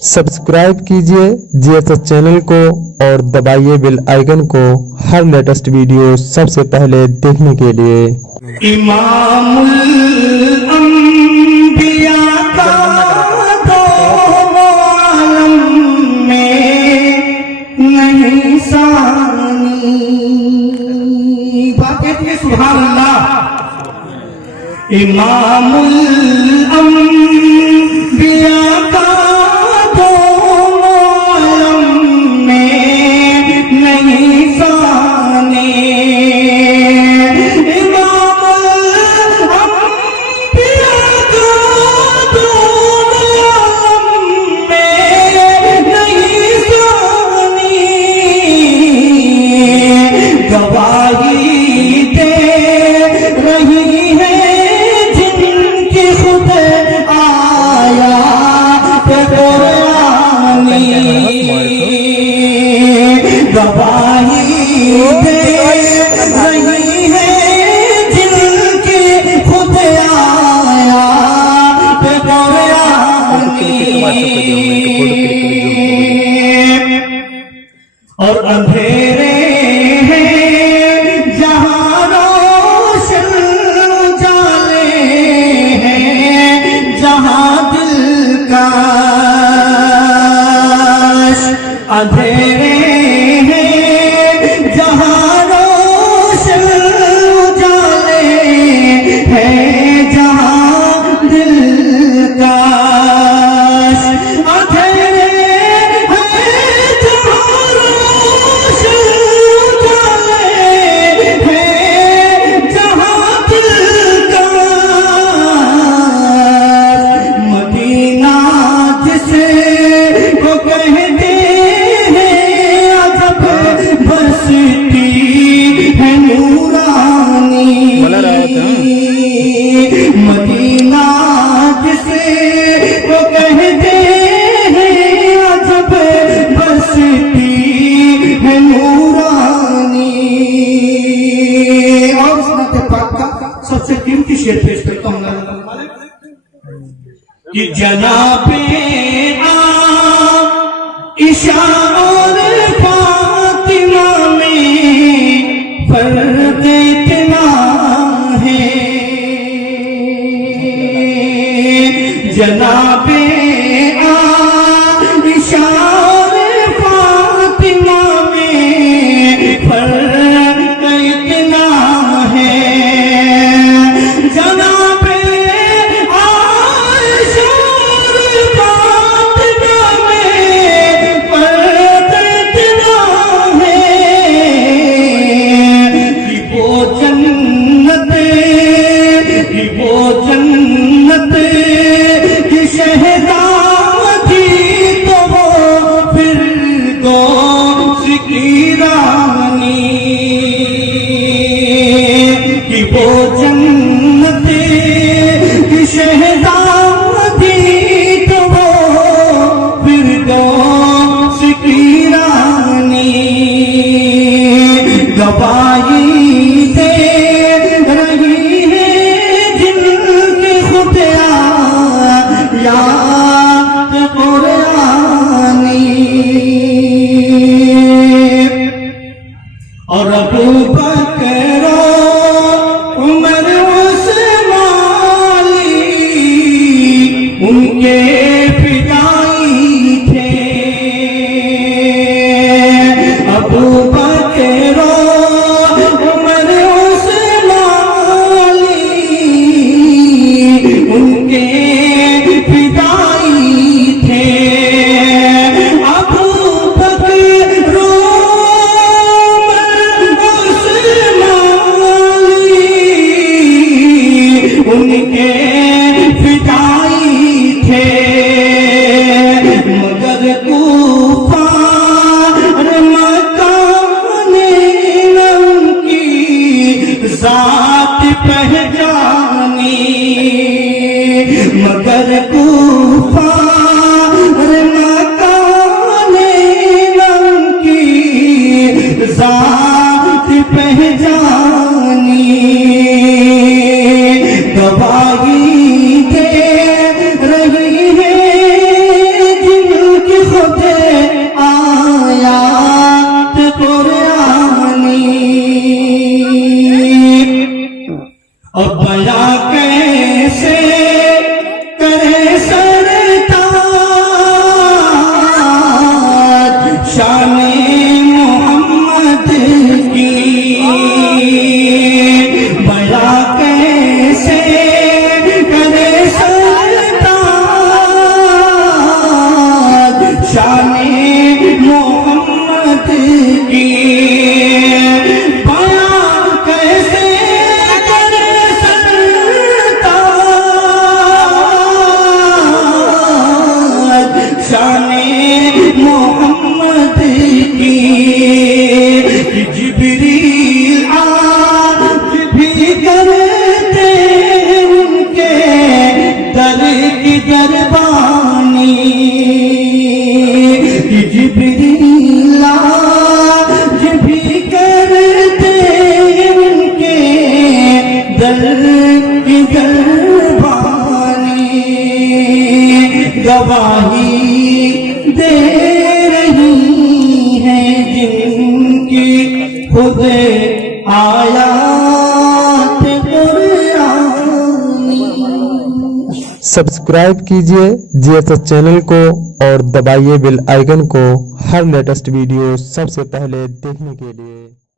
Subscribe कीजिए GSS channel को और दबाइए बेल आइकन को हर लेटेस्ट वीडियो सबसे पहले देखने के लिए। इमामुल अंबिया का दो आलम में नहीं सानी। बात कहती है सुभान अल्लाह। इमामुल अंबिया का दो आलम में नहीं सानी। और अंधेरे हैं जहां रोशन उजाले हैं जहां दिल का अंधेरे हैं जहां रोशन उजाले हैं जहां दिल का मदीना जिसे वो कहते हैं अजब बसती है नूरानी। और इस नाते पाक का सबसे कीमती शेर पेश करता हूँ कि जनाबे आइशा और फातिमा में फर्क इतना है। जनाबे आइशा और फातिमा में फर्क इतना है। जनाबे आइशा और फातिमा में फर्क इतना है कि वो जन्नत शहजादी तो वो फिरदौस की रानी। कि वो जन्नत की शहजादी तो वो फिरदौस की रानी। गवाही दे रही है जिनकी खुदा याद कुरानी। और अबू बकर उमर उस्मान उनके फिदाई थे। अबू बकर उमर उस्मान उनके उनके फिदाई थे। मगर कूफा और मकाने उनकी जात पहचानी। मगर कूफा और मकाने उनकी जात पहचानी। गवाही दे रही है जिन शाने मोहम्मद की जिब्रील आज भी करते उनके दर की दरबानी जिब्रील आज भी करते उनके दर की दरबानी गवाही दे रही है जिनकी खुद आयात कुरानी। सब्सक्राइब कीजिए जीएसएस चैनल को और दबाइए बेल आइकन को हर लेटेस्ट वीडियो सबसे पहले देखने के लिए।